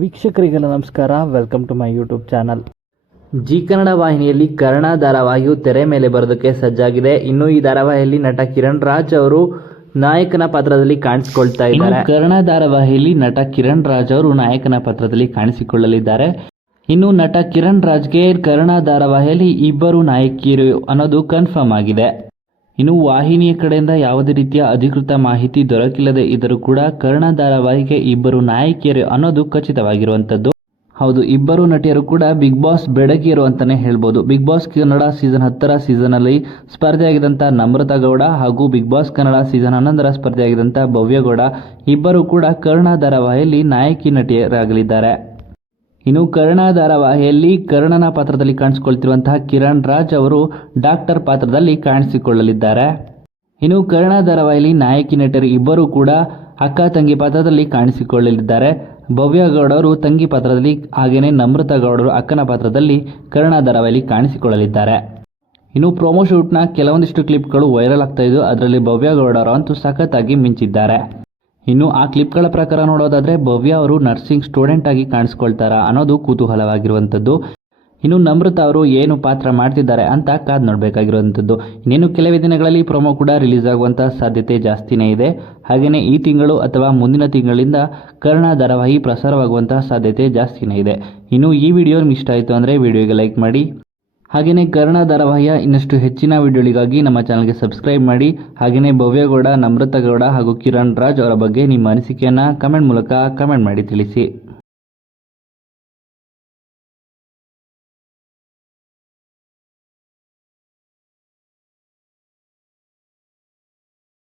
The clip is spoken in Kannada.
ವೀಕ್ಷಕರಿಗೆಲ್ಲ ನಮಸ್ಕಾರ. Welcome to my YouTube channel Zee Kannada ವಾಹಿನಿಯಲ್ಲಿ ಕರ್ಣ ಧಾರಾವಾಹಿಯು ತೆರೆ ಮೇಲೆ ಬರೋದಕ್ಕೆ ಸಜ್ಜಾಗಿದೆ. ಇನ್ನು ಈ ಧಾರಾವಾಹಿಯಲ್ಲಿ ನಟ ಕಿರಣ್ ರಾಜ್ ಅವರು ನಾಯಕನ ಪಾತ್ರದಲ್ಲಿ ಕಾಣಿಸಿಕೊಳ್ತಾ ಇದ್ದಾರೆ. ಕರ್ಣ ಧಾರಾವಾಹಿಯಲ್ಲಿ ನಟ ಕಿರಣ್ ರಾಜ್ ಅವರು ನಾಯಕನ ಪಾತ್ರದಲ್ಲಿ ಕಾಣಿಸಿಕೊಳ್ಳಲಿದ್ದಾರೆ. ಇನ್ನು ನಟ ಕಿರಣ್ ರಾಜ್ಗೆ ಕರ್ಣ ಧಾರಾವಾಹಿಯಲ್ಲಿ ಇಬ್ಬರು ನಾಯಕಿಯರು ಅನ್ನೋದು ಕನ್ಫರ್ಮ್ ಆಗಿದೆ. ಇನ್ನು ವಾಹಿನಿಯ ಕಡೆಯಿಂದ ಯಾವುದೇ ರೀತಿಯ ಅಧಿಕೃತ ಮಾಹಿತಿ ದೊರಕಿಲ್ಲದೆ ಇದ್ದರೂ ಕೂಡ ಕರ್ಣ ಧಾರಾವಾಹಿಗೆ ಇಬ್ಬರು ನಾಯಕಿಯರು ಅನ್ನೋದು ಖಚಿತವಾಗಿರುವಂಥದ್ದು. ಹೌದು, ಇಬ್ಬರು ನಟಿಯರು ಕೂಡ ಬಿಗ್ ಬಾಸ್ ಬೆಡಗಿಯರು ಅಂತಾನೆ ಹೇಳ್ಬೋದು. ಬಿಗ್ ಬಾಸ್ ಕನ್ನಡ ಸೀಸನ್ ಹತ್ತರ ಸೀಸನ್ ಅಲ್ಲಿ ಸ್ಪರ್ಧೆಯಾಗಿದ್ದಂಥ ನಮ್ರತಾ ಗೌಡ ಹಾಗೂ ಬಿಗ್ ಬಾಸ್ ಕನ್ನಡ ಸೀಸನ್ ಹನ್ನೊಂದರ ಭವ್ಯ ಗೌಡ ಇಬ್ಬರು ಕೂಡ ಕರ್ಣ ಧಾರಾವಾಹಿಯಲ್ಲಿ ನಾಯಕಿ ನಟಿಯರಾಗಲಿದ್ದಾರೆ. ಇನ್ನು ಕರ್ಣ ಧಾರಾವಾಹಿಯಲ್ಲಿ ಕರ್ಣನ ಪಾತ್ರದಲ್ಲಿ ಕಾಣಿಸಿಕೊಳ್ತಿರುವಂತಹ ಕಿರಣ್ ರಾಜ್ ಅವರು ಡಾಕ್ಟರ್ ಪಾತ್ರದಲ್ಲಿ ಕಾಣಿಸಿಕೊಳ್ಳಲಿದ್ದಾರೆ. ಇನ್ನು ಕರ್ಣ ಧಾರಾವಾಹಿಯಲ್ಲಿ ನಾಯಕಿ ನಟರು ಇಬ್ಬರು ಕೂಡ ಅಕ್ಕ ತಂಗಿ ಪಾತ್ರದಲ್ಲಿ ಕಾಣಿಸಿಕೊಳ್ಳಲಿದ್ದಾರೆ. ಭವ್ಯ ಗೌಡರು ತಂಗಿ ಪಾತ್ರದಲ್ಲಿ ಹಾಗೆಯೇ ನಮ್ರತಾ ಗೌಡರು ಅಕ್ಕನ ಪಾತ್ರದಲ್ಲಿ ಕರ್ಣ ಧಾರಾವಾಹಿಯಲ್ಲಿ ಕಾಣಿಸಿಕೊಳ್ಳಲಿದ್ದಾರೆ. ಇನ್ನು ಪ್ರೊಮೋ ಶೂಟ್ನ ಕೆಲವೊಂದಿಷ್ಟು ಕ್ಲಿಪ್ಗಳು ವೈರಲ್ ಆಗ್ತಾ ಇದ್ದು, ಅದರಲ್ಲಿ ಭವ್ಯ ಗೌಡರು ಅಂತೂ ಸಖತ್ತಾಗಿ ಮಿಂಚಿದ್ದಾರೆ. ಇನ್ನು ಆ ಕ್ಲಿಪ್ಗಳ ಪ್ರಕಾರ ನೋಡೋದಾದ್ರೆ ಭವ್ಯ ಅವರು ನರ್ಸಿಂಗ್ ಸ್ಟೂಡೆಂಟ್ ಆಗಿ ಕಾಣಿಸ್ಕೊಳ್ತಾರಾ ಅನ್ನೋದು ಕುತೂಹಲವಾಗಿರುವಂಥದ್ದು. ಇನ್ನು ನಮೃತ ಅವರು ಏನು ಪಾತ್ರ ಮಾಡ್ತಿದ್ದಾರೆ ಅಂತ ಕಾದ್ ನೋಡಬೇಕಾಗಿರುವಂಥದ್ದು. ಇನ್ನೇನು ಕೆಲವೇ ದಿನಗಳಲ್ಲಿ ಪ್ರೊಮೋ ಕೂಡ ರಿಲೀಸ್ ಆಗುವಂಥ ಸಾಧ್ಯತೆ ಜಾಸ್ತಿನೇ ಇದೆ. ಹಾಗೆಯೇ ಈ ತಿಂಗಳು ಅಥವಾ ಮುಂದಿನ ತಿಂಗಳಿಂದ ಕರ್ಣ ಧಾರಾವಾಹಿ ಪ್ರಸಾರವಾಗುವಂತಹ ಸಾಧ್ಯತೆ ಜಾಸ್ತಿನೇ ಇದೆ. ಇನ್ನು ಈ ವಿಡಿಯೋ ನಿಮ್ಗೆ ಇಷ್ಟ ಆಯಿತು ಅಂದರೆ ವಿಡಿಯೋಗೆ ಲೈಕ್ ಮಾಡಿ. ಹಾಗೆಯೇ ಕರ್ಣ ಧಾರಾವಾಹಿಯ ಇನ್ನಷ್ಟು ಹೆಚ್ಚಿನ ವಿಡಿಯೋಗಳಿಗಾಗಿ ನಮ್ಮ ಚಾನಲ್ಗೆ ಸಬ್ಸ್ಕ್ರೈಬ್ ಮಾಡಿ ಹಾಗೆಯೇ ಭವ್ಯಗೌಡ, ನಮ್ರತಗೌಡ ಹಾಗೂ ಕಿರಣ್ ರಾಜ್ ಅವರ ಬಗ್ಗೆ ನಿಮ್ಮ ಅನಿಸಿಕೆಯನ್ನು ಕಮೆಂಟ್ ಮೂಲಕ ಕಮೆಂಟ್ ಮಾಡಿ ತಿಳಿಸಿ.